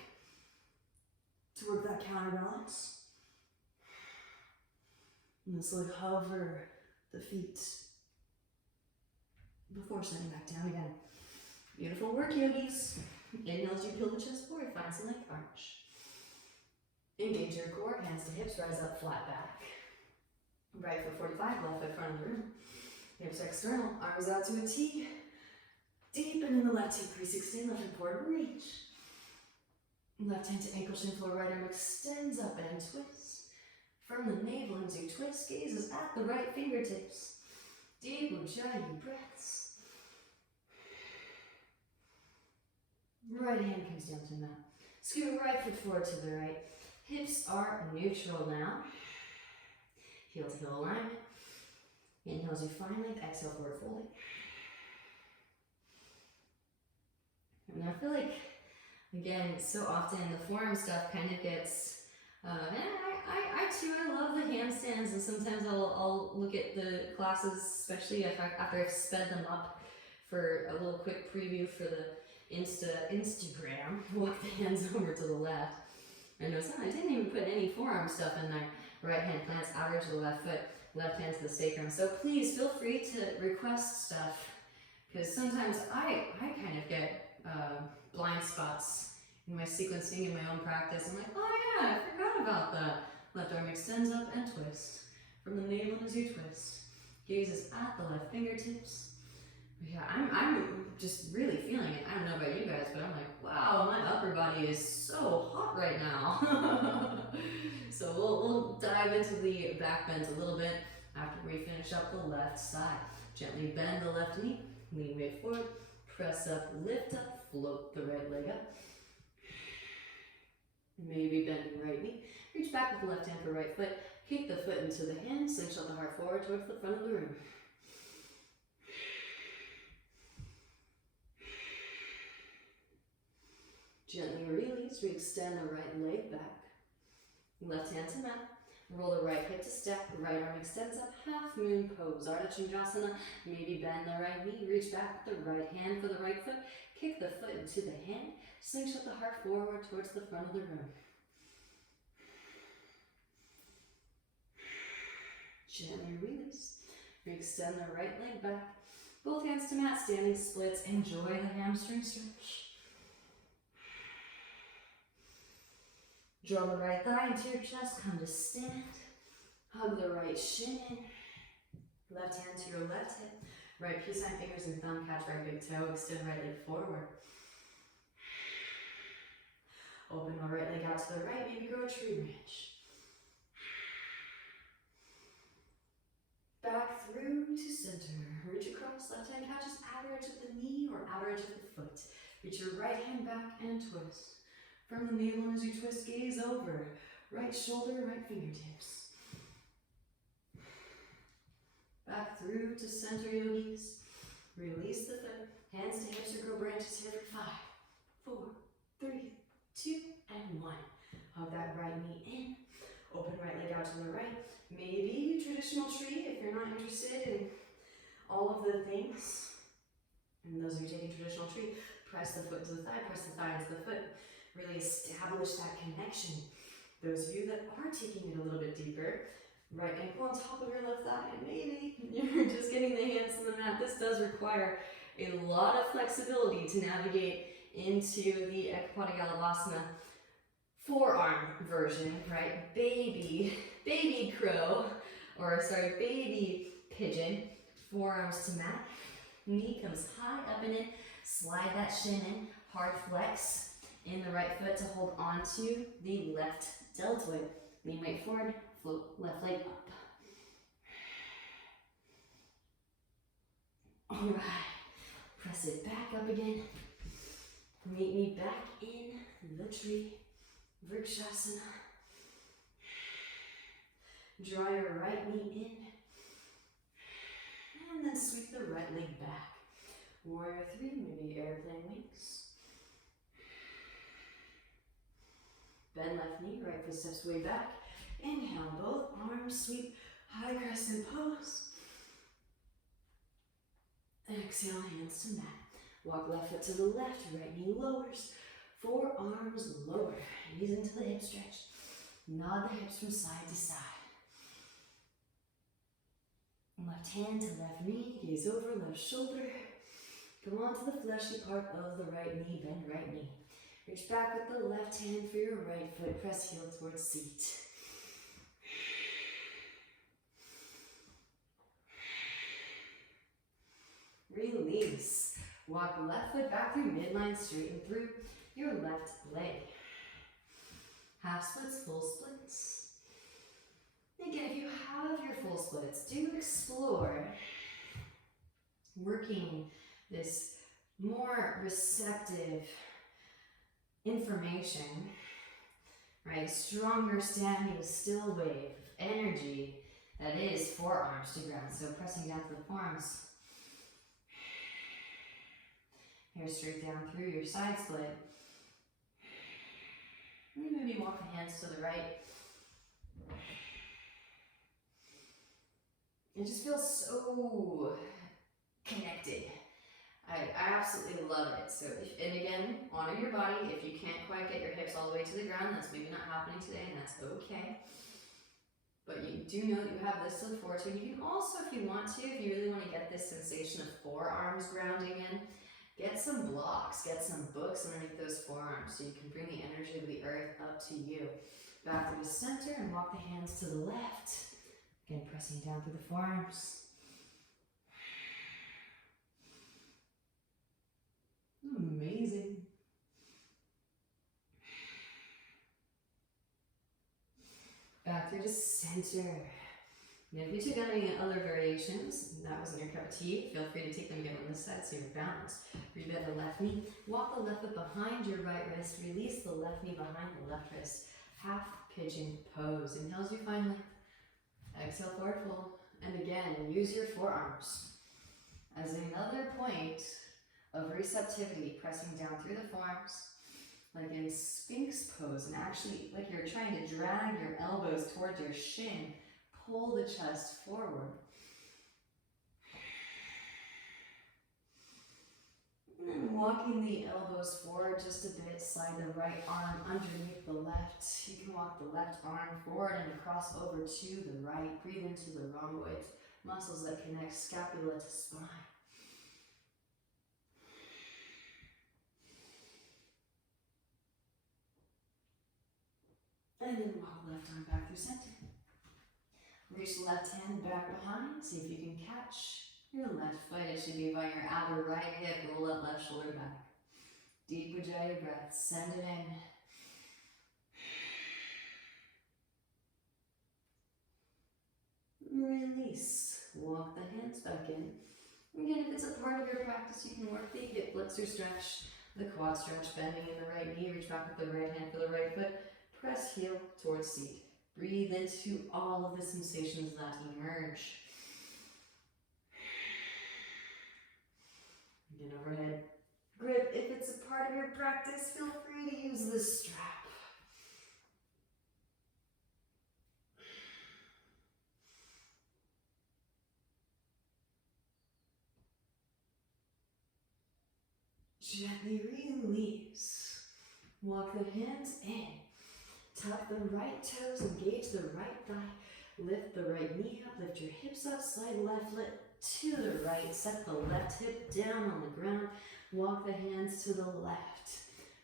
to work that counterbalance. And then slowly hover the feet before sending back down again. Beautiful work, yogis. Inhale as you peel the chest forward, find some leg arch. Engage your core, hands to hips, rise up, flat back. Right foot 45, left foot front of the room. Hips external, arms out to a T. Deepen in the left hip crease, extend left foot forward, reach. Left hand to ankle, shin floor, right arm extends up and twist. From the navel as you twist, gazes at the right fingertips. Deep ujjayi breaths. Right hand comes down to mat. Scoot right foot forward to the right. Hips are neutral now. Heel to heel alignment. Inhale as you find length, exhale forward folding. And I feel like, again, so often the forearm stuff kind of gets, I too, I love the handstands, and sometimes I'll look at the classes, especially after I've sped them up for a little quick preview for the Instagram, walk the hands over to the left. I notice, I didn't even put any forearm stuff in there. Right hand plants outer to the left foot, left hand to the sacrum. So please feel free to request stuff, because sometimes I kind of get blind spots in my sequencing in my own practice. I'm like, oh yeah, I forgot about that. Left arm extends up and twist. From the navel as you twist. Gazes at the left fingertips. Yeah, I'm just really feeling it. I don't know about you guys, but I'm like, wow, my upper body is so hot right now. So we'll dive into the back bends a little bit after we finish up the left side. Gently bend the left knee, lean weight forward, press up, lift up, float the right leg up. Maybe bend the right knee, reach back with the left hand for right foot, kick the foot into the hand, slingshot the heart forward towards the front of the room. Gently release, re-extend the right leg back. Left hand to mat. Roll the right hip to step. Right arm extends up. Half moon pose. Ardha Chandrasana. Maybe bend the right knee. Reach back with the right hand for the right foot. Kick the foot into the hand. Slingshot the heart forward towards the front of the room. Gently release. Extend the right leg back. Both hands to mat. Standing splits. Enjoy the hamstring stretch. Draw the right thigh into your chest. Come to stand. Hug the right shin in. Left hand to your left hip. Right peace sign fingers and thumb catch right big toe. Extend right leg forward. Open the right leg out to the right. Maybe grow a tree branch. Back through to center. Reach across. Left hand catches outer edge of the knee or outer edge of the foot. Reach your right hand back and twist. From the navel as you twist, gaze over. Right shoulder, right fingertips. Back through to center, yogis. Release the foot. Hands to hips or grow branches here for 5, 4, 3, 2, and 1. Hug that right knee in. Open right leg out to the right. Maybe traditional tree if you're not interested in all of the things. And those of you taking traditional tree, press the foot to the thigh, press the thigh into the foot. Really establish that connection. Those of you that are taking it a little bit deeper, right ankle on top of your left thigh, and maybe you're just getting the hands to the mat. This does require a lot of flexibility to navigate into the Ekapada forearm version, right? Baby crow, or sorry, baby pigeon. Forearms to mat. Knee comes high up and in. Slide that shin in. Hard flex in the right foot to hold on to the left deltoid. Lean weight forward, float left leg up. All right, press it back up again. Meet me back in the tree, Vrikshasana. Draw your right knee in, and then sweep the right leg back. Warrior 3, maybe airplane wings. Bend left knee, right foot steps way back. Inhale, both arms sweep, high crescent pose. Exhale, hands to mat. Walk left foot to the left, right knee lowers. Forearms lower, knees into the hip stretch. Nod the hips from side to side. Left hand to left knee, gaze over left shoulder. Come onto the fleshy part of the right knee, bend right knee. Reach back with the left hand for your right foot, press heel towards seat. Release. Walk left foot back through midline, straighten through your left leg. Half splits, full splits. Again, if you have your full splits, do explore working this more receptive information, right? Stronger standing, still wave, energy that is forearms to ground. So pressing down to the forearms. Hair straight down through your side split. And maybe walk the hands to the right. It just feels so connected. I absolutely love it. So, and again, honor your body. If you can't quite get your hips all the way to the ground, that's maybe not happening today, and that's okay. But you do know that you have this to look forward to. You can also, if you want to, if you really want to get this sensation of forearms grounding in, get some blocks, get some books underneath those forearms so you can bring the energy of the earth up to you. Back to the center and walk the hands to the left. Again, pressing down through the forearms. Amazing. Back through to center. And if you took any other variations, and that wasn't your cup of tea, feel free to take them again on this side so you're balanced. Rebend the left knee. Walk the left foot behind your right wrist. Release the left knee behind the left wrist. Half pigeon pose. Inhale as you find length. Exhale, forward fold. And again, use your forearms as another point of receptivity, pressing down through the forearms. like in Sphinx pose, and actually like you're trying to drag your elbows towards your shin. Pull the chest forward. And then walking the elbows forward just a bit, slide the right arm underneath the left. You can walk the left arm forward and cross over to the right. Breathe into the rhomboids, muscles that connect scapula to spine. And then walk left arm back through center. Reach the left hand back behind. See if you can catch your left foot. It should be by your outer right hip. Roll that left shoulder back. Deep Ujjayi breath. Send it in. Release. Walk the hands back in. Again, if it's a part of your practice, you can work the hip flexor stretch, the quad stretch, bending in the right knee. Reach back with the right hand for the right foot. Press heel towards seat. Breathe into all of the sensations that emerge. Again, overhead grip. If it's a part of your practice, feel free to use the strap. Gently release. Walk the hands in. Tuck the right toes, engage the right thigh. Lift the right knee up, lift your hips up, slide left leg to the right. Set the left hip down on the ground. Walk the hands to the left.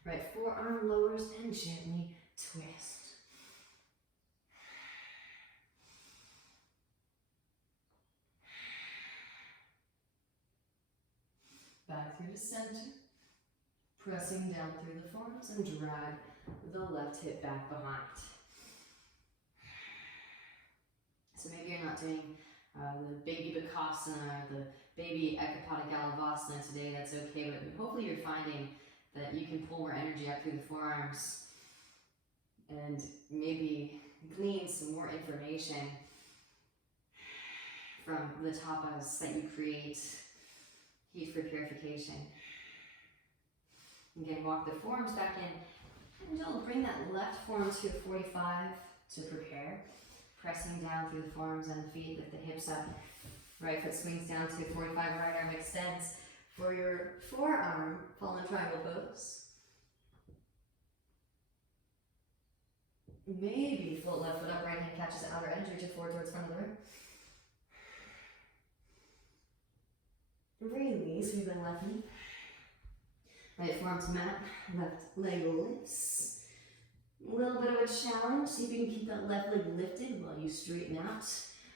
Right forearm lowers and gently twist. Back through the center. Pressing down through the forearms and drag the left hip back behind. So maybe you're not doing the baby bakasana, the baby ekapada galavasana today, that's okay, but hopefully you're finding that you can pull more energy up through the forearms and maybe glean some more information from the tapas that you create, heat for purification. Again, walk the forearms back in, and you'll bring that left forearm to a 45 to prepare. Pressing down through the forearms and feet, lift the hips up. Right foot swings down to 45, right arm extends. For your forearm, fallen triangle pose. Maybe float left foot up, right hand catches the outer edge, reach it forward towards front of the room. Release, we bend left knee. Right forearm to mat, left leg lifts. A little bit of a challenge, see if you can keep that left leg lifted while you straighten out.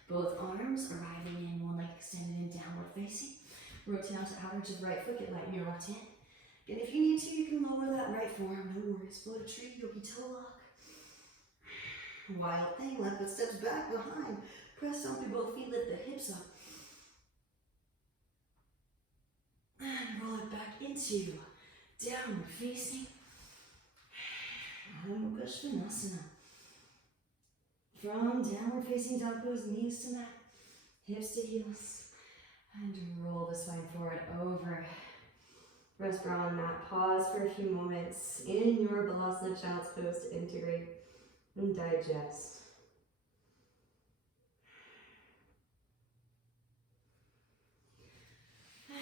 Both arms arriving in, one leg extended in, downward facing. Rotate out to outer edge of right foot, get light in your left hand. And if you need to, you can lower that right forearm, no worries. Float a tree, yogi toe lock. Wild thing, left foot steps back behind. Press down through both feet, lift the hips up. And roll it back into downward facing. Vinyasa. From downward facing dog pose, knees to mat, hips to heels, and roll the spine forward over. Rest brow on the mat. Pause for a few moments in your Balasana Child's Pose to integrate and digest.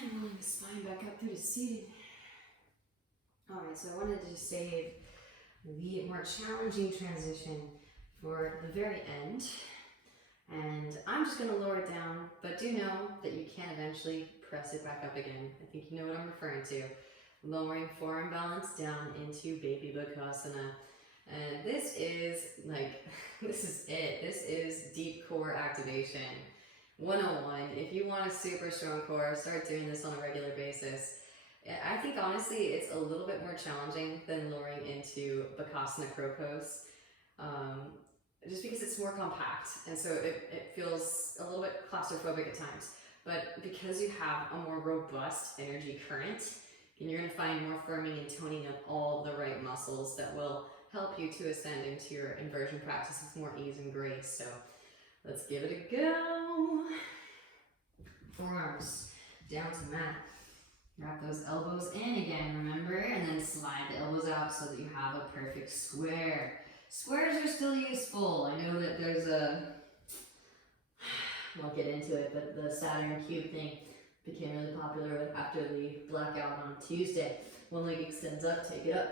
And rolling the spine back up through to seated. Alright, so I wanted to save the more challenging transition for the very end, and I'm just going to lower it down, but do know that you can eventually press it back up again. I think you know what I'm referring to. Lowering forearm balance down into baby bakasana, and this is like, this is it. This is deep core activation 101. If you want a super strong core, start doing this on a regular basis. I think honestly it's a little bit more challenging than lowering into Bakasana crow pose, just because it's more compact, and so it feels a little bit claustrophobic at times. But because you have a more robust energy current, and you're going to find more firming and toning of all the right muscles that will help you to ascend into your inversion practice with more ease and grace. So let's give it a go. Forearms down to mat. Wrap those elbows in again, remember? And then slide the elbows out so that you have a perfect square. Squares are still useful. I know that there's a, I'll get into it, but the Saturn cube thing became really popular after the blackout on Tuesday. One leg extends up, take it up.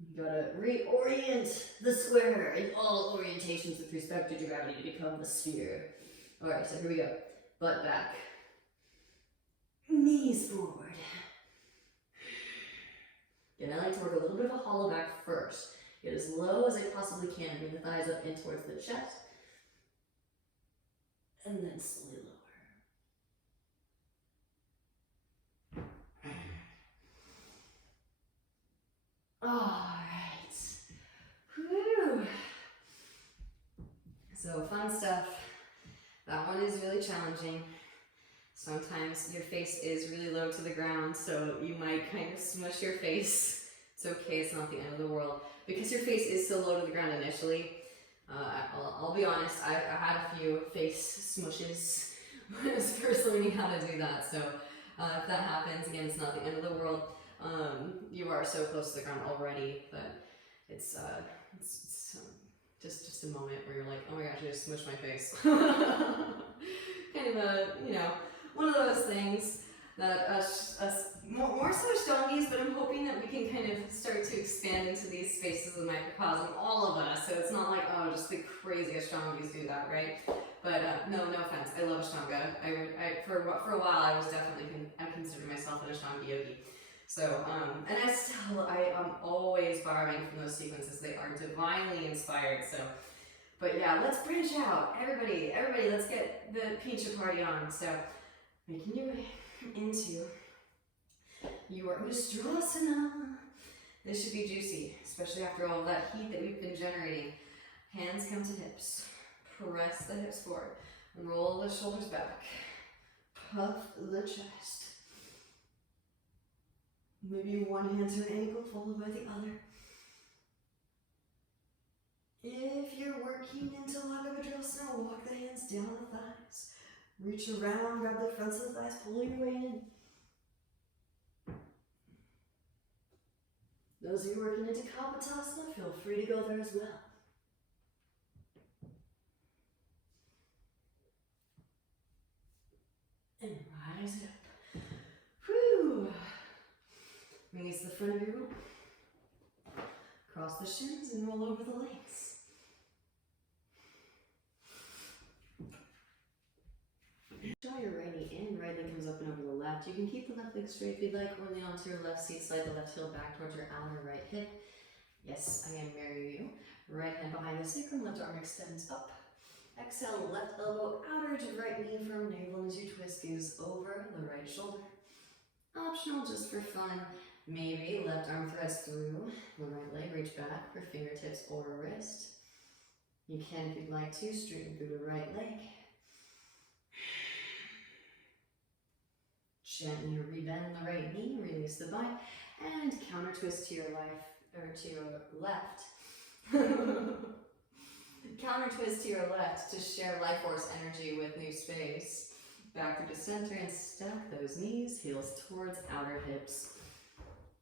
You gotta reorient the square in all orientations with respect to gravity to become the sphere. Alright, so here we go. Butt back. Knees forward. And I like to work a little bit of a hollow back first. Get as low as I possibly can. Bring the thighs up in towards the chest. And then slowly lower. Alright. Whew. So fun stuff. That one is really challenging. Sometimes your face is really low to the ground, so you might kind of smush your face. It's okay, it's not the end of the world. Because your face is so low to the ground initially, I'll be honest, I had a few face smushes when I was first learning how to do that. So if that happens, again, it's not the end of the world. You are so close to the ground already, but it's just a moment where you're like, oh my gosh, I just smushed my face. Kind of a, you know, one of those things that more so Ashtangis, but I'm hoping that we can kind of start to expand into these spaces of microcosm, all of us, so it's not like, oh, just the crazy Ashtangis do that, right? But no offense, I love Ashtanga. For a while, I was definitely, I consider myself an Ashtanga yogi. So, and I'm always borrowing from those sequences. They are divinely inspired, so. But yeah, let's branch out. Everybody, let's get the pizza party on. So, making your way into your Ustrasana. This should be juicy, especially after all that heat that we've been generating. Hands come to hips. Press the hips forward. Roll the shoulders back. Puff the chest. Maybe one hand to an ankle followed by the other. If you're working into Lagavajrasana, walk the hands down the thighs. Reach around, grab the fronts of the thighs, pull your way in. Those of you working into Kapotasana, feel free to go there as well. And rise it up. Whew. Release the front of your room. Cross the shins and roll over the legs. Draw your right knee in, right leg comes up and over the left. You can keep the left leg straight if you'd like, or lean onto your left seat, slide the left heel back towards your outer right hip. Yes, I am marrying you. Right hand behind the sacrum, left arm extends up. Exhale, left elbow, outer edge of right knee from navel as you twist, gaze over the right shoulder. Optional just for fun. Maybe left arm threads through the right leg, reach back for fingertips or wrist. You can, if you'd like to, straighten through the right leg. Gently rebend the right knee, release the bind, and counter twist to your left. Counter twist to your left to share life force energy with new space. Back through to center and stack those knees, heels towards outer hips.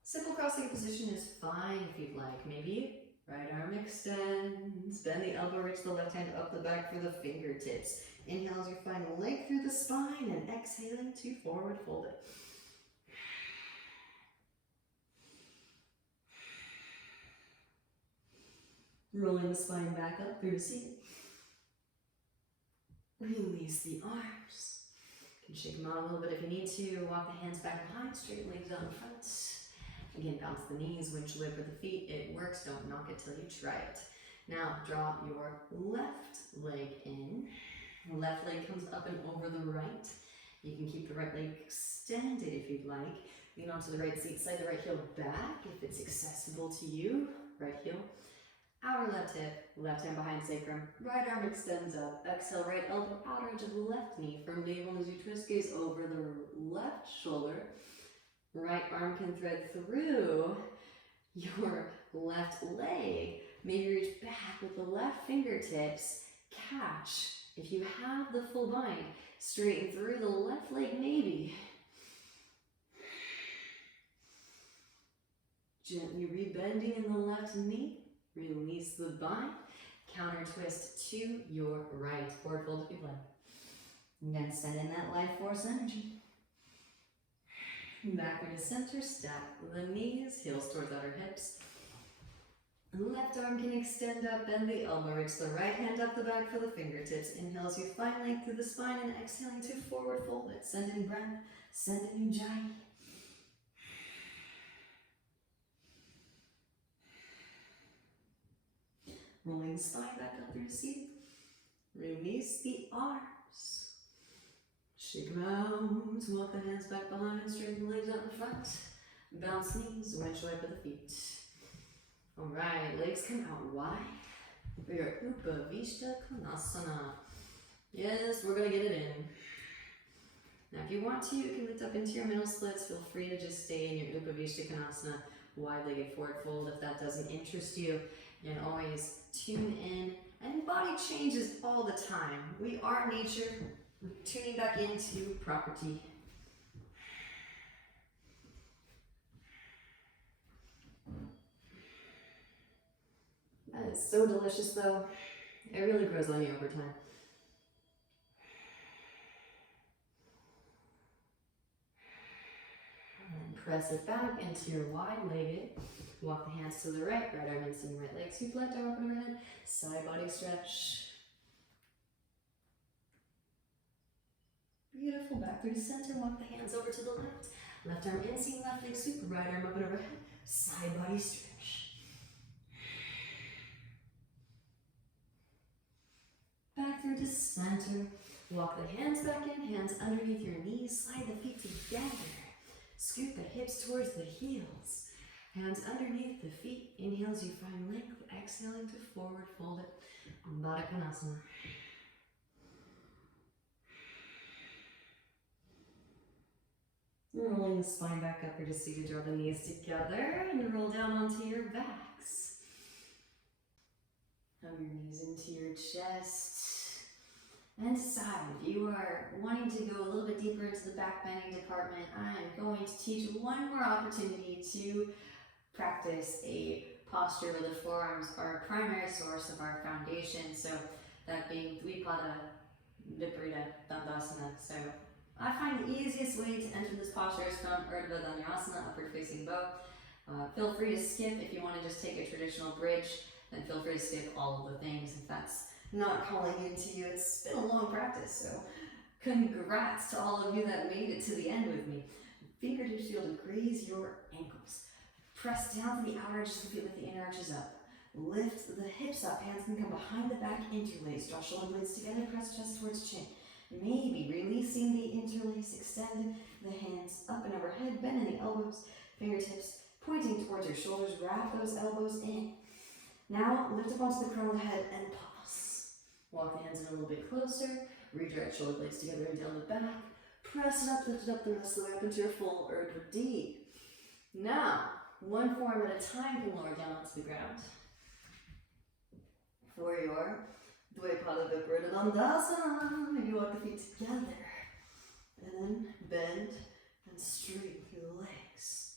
Simple crossing position is fine if you'd like. Maybe right arm extends, bend the elbow, reach the left hand up the back through the fingertips. Inhale as you find length through the spine and exhaling to forward fold it. Rolling the spine back up through the seat. Release the arms. You can shake them out a little bit if you need to. Walk the hands back behind, straight legs down in front. Again, bounce the knees, windshield wiper the feet. It works, don't knock it till you try it. Now, draw your left leg in. Left leg comes up and over the right. You can keep the right leg extended if you'd like. Lean onto the right seat, slide the right heel back if it's accessible to you. Right heel. Outer left hip, left hand behind sacrum, right arm extends up. Exhale, right elbow, outer edge of the left knee. From navel as you twist, gaze over the left shoulder. Right arm can thread through your left leg. Maybe reach back with the left fingertips. Catch. If you have the full bind, straighten through the left leg maybe. Gently rebending in the left knee. Release the bind. Counter twist to your right. Forward fold if you'd like. Again, send in that life force energy. Backward to center, stack the knees, heels towards outer hips. Left arm can extend up, bend the elbow, reach the right hand up the back for the fingertips. Inhale as you find length through the spine and exhaling to forward fold it. Send in breath, send in ujjayi. Rolling the spine back up through the seat. Release the arms. Shake them out. Walk the hands back behind and straighten the legs out in front. Bounce knees, windshield wiper the feet. Alright, legs come out wide for your Upavishta Konasana. Yes, we're going to get it in. Now if you want to, you can lift up into your middle splits. Feel free to just stay in your Upavishta Konasana, wide-legged forward fold if that doesn't interest you. And always tune in. And body changes all the time. We are nature. We're tuning back into property. That is so delicious though. It really grows on you over time. And press it back into your wide-legged. Walk the hands to the right arm into the right leg. Sweep left arm up and overhead. Side body stretch. Beautiful. Back through the center. Walk the hands over to the left. Left arm in, seeing left leg sweep. Right arm up and overhead. Side body stretch. Back through to center. Walk the hands back in, hands underneath your knees. Slide the feet together. Scoot the hips towards the heels. Hands underneath the feet. Inhale as you find length. Exhaling to forward fold it. Baddha Konasana. Rolling the spine back up, or just so you draw the knees together and roll down onto your backs. Hug your knees into your chest and decide if you are wanting to go a little bit deeper into the back bending department. I am going to teach one more opportunity to practice a posture where the forearms are a primary source of our foundation. So that being Dvipada Viparita Dandasana. So I find the easiest way to enter this posture is from Urdhva Dhanurasana, upward facing bow. Feel free to skip if you want to just take a traditional bridge. Then feel free to skip all of the things if that's not calling into you. It's been a long practice, so congrats to all of you that made it to the end with me. Fingertips feel to graze your ankles. Press down to the outer edges of the feet, lift the inner arches up. Lift the hips up, hands can come behind the back, interlace. Draw shoulder blades together, press chest towards chin. Maybe releasing the interlace, extend the hands up and overhead, bend in the elbows, fingertips pointing towards your shoulders, wrap those elbows in. Now lift up onto the crown of the head and pause. Walk the hands in a little bit closer, redirect shoulder blades together and down the back. Press it up, lift it up the rest of the way up into your full Urdhva D. Now, one form at a time can lower down onto the ground. For your Dvipada Viparita Dandasana, you walk the feet together. And then bend and straighten through the legs.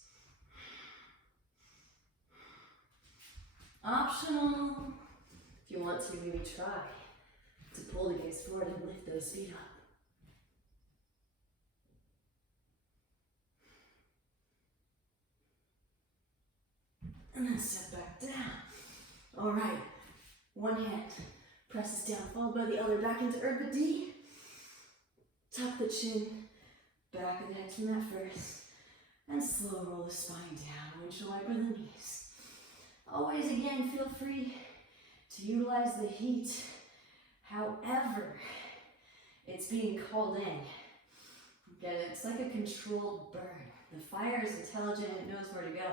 Optional. If you want to, maybe try to pull the gaze forward and lift those feet up. And then step back down. All right, one hand presses down, followed by the other, back into Urdhva D. Tuck the chin, back of the head to mat first, and slow roll the spine down, windshield wiper the knees. Always, again, feel free to utilize the heat however it's being called in. Again, it's like a controlled burn. The fire is intelligent and it knows where to go.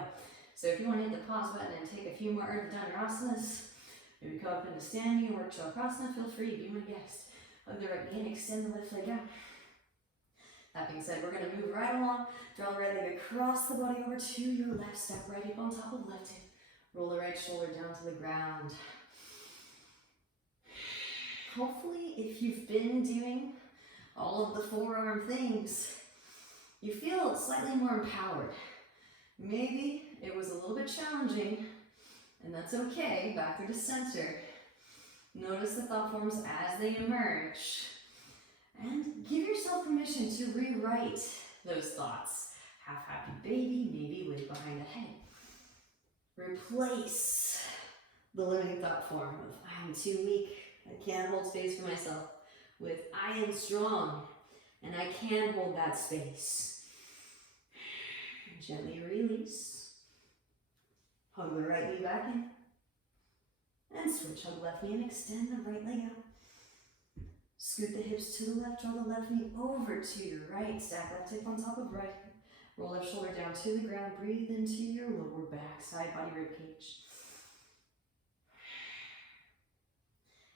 So if you want to hit the pause button and take a few more Urdhva Dhanurasanas, maybe come up into standing or Chakrasana, feel free, be my guest. Hug the right knee and extend the left leg out. That being said, we're going to move right along. Draw the right leg across the body over to your left. Step right hip on top of left hip. Roll the right shoulder down to the ground. Hopefully, if you've been doing all of the forearm things, you feel slightly more empowered. Maybe it was a little bit challenging, and that's okay. Back through the center. Notice the thought forms as they emerge. And give yourself permission to rewrite those thoughts. Half happy baby, maybe leg behind the head. Replace the limiting thought form of I am too weak, I can't hold space for myself, with I am strong and I can hold that space. Gently release. Hug the right knee back in. And switch, hug left knee and extend the right leg out. Scoot the hips to the left, draw the left knee over to your right. Stack left hip on top of right. Roll left shoulder down to the ground. Breathe into your lower back, side body rib cage.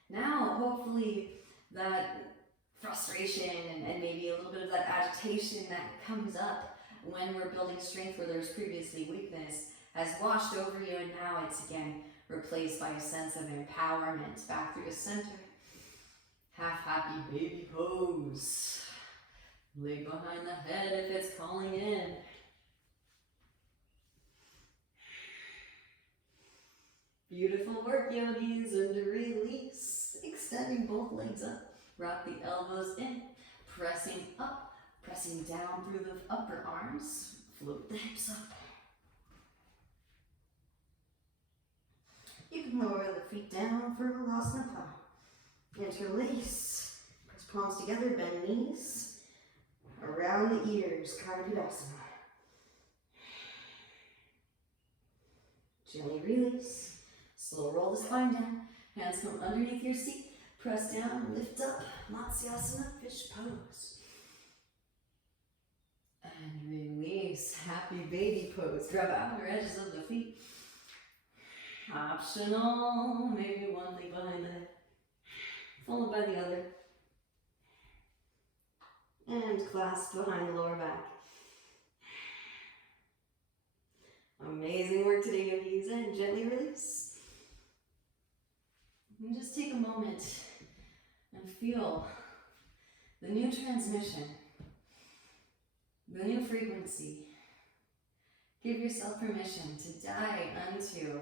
Now, hopefully, that frustration and maybe a little bit of that agitation that comes up when we're building strength where there's previously weakness has washed over you, and now it's again replaced by a sense of empowerment. Back through the center. Half happy baby pose. Leg behind the head if it's calling in. Beautiful work, yogis, and release. Extending both legs up. Rock the elbows in. Pressing up. Pressing down through the upper arms. Float the hips up. You can lower the feet down for Halasana plow. Interlace. Press palms together, bend knees. Around the ears, Karnadasana. Gently release. Slow roll the spine down. Hands come underneath your seat. Press down, lift up. Matsyasana, fish pose. And release. Happy baby pose. Grab outer edges of the feet. Optional. Maybe one leg behind the head, followed by the other. And clasp behind the lower back. Amazing work today, yogis, and gently release. And just take a moment and feel the new transmission, the new frequency. Give yourself permission to dive into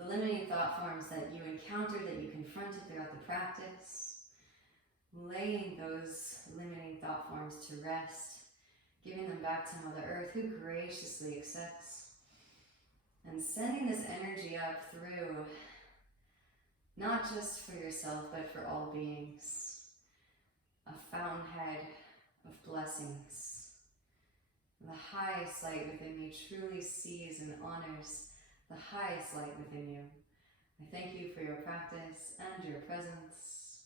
the limiting thought forms that you encountered, that you confronted throughout the practice, laying those limiting thought forms to rest, giving them back to Mother Earth, who graciously accepts, and sending this energy up through, not just for yourself, but for all beings, a fountainhead of blessings. The highest light within me truly sees and honors the highest light within you. I thank you for your practice and your presence.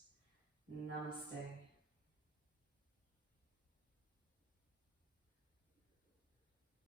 Namaste.